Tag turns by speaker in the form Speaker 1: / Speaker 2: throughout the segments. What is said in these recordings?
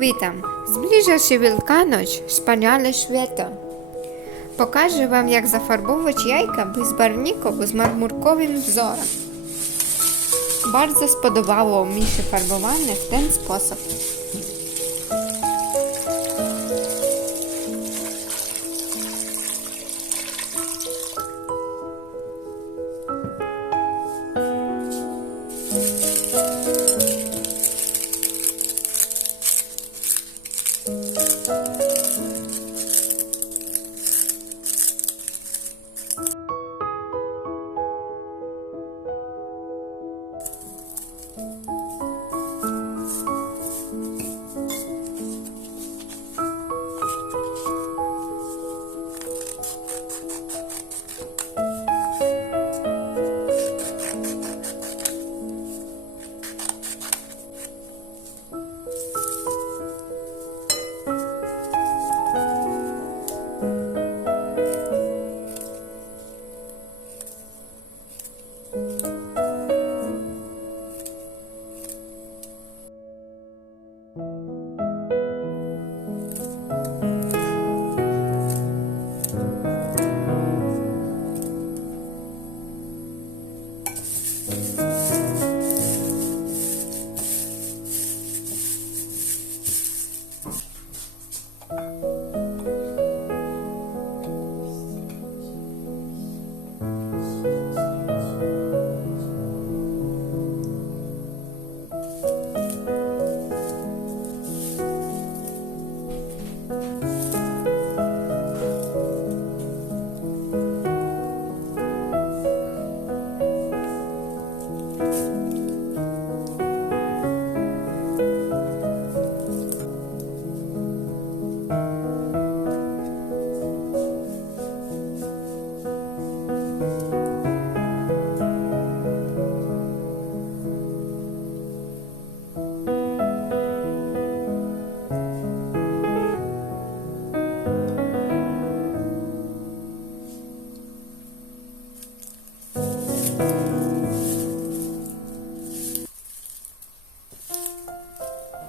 Speaker 1: Witam. Zbliża się Wielkanoc, wspaniale święto. Pokażę Wam, jak zafarbować jajka bez barników z marmurkowym wzorem. Bardzo spodobało mi się farbowanie w ten sposób. Música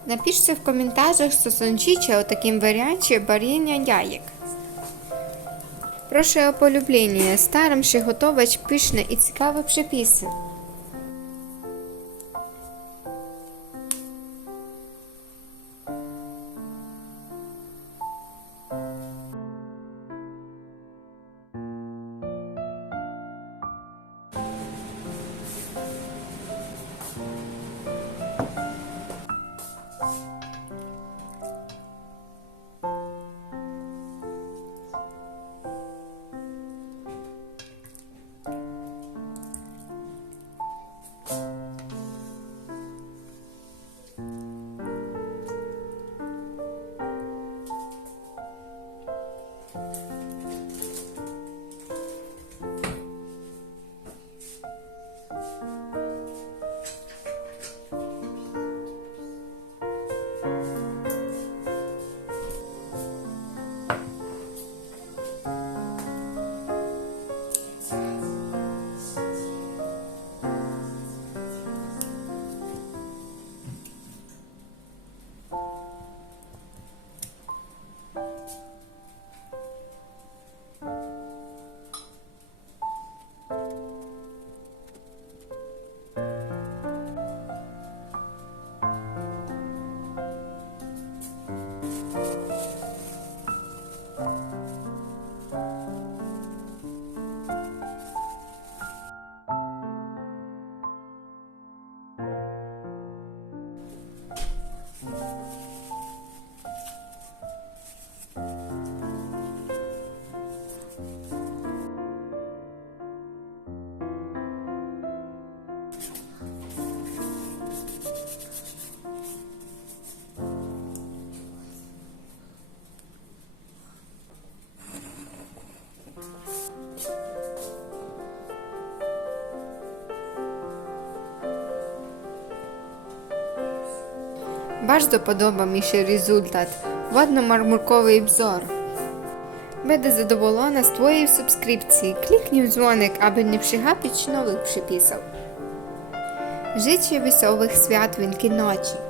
Speaker 1: Напишіть в коментарях, що сончича у таким варіанті баріння яєк. Прошу о полюблення. Старим ще готовить пишне і цікаве приписи. thank you Bardzo podoba mi się rezultat. Ładno marmurkowy wzór. Będę zadowolona z Twojej subskrypcji. Kliknij w dzwonek, aby nie przegapić nowych przepisów. Życzę wesołych świąt Wielkiej Nocy.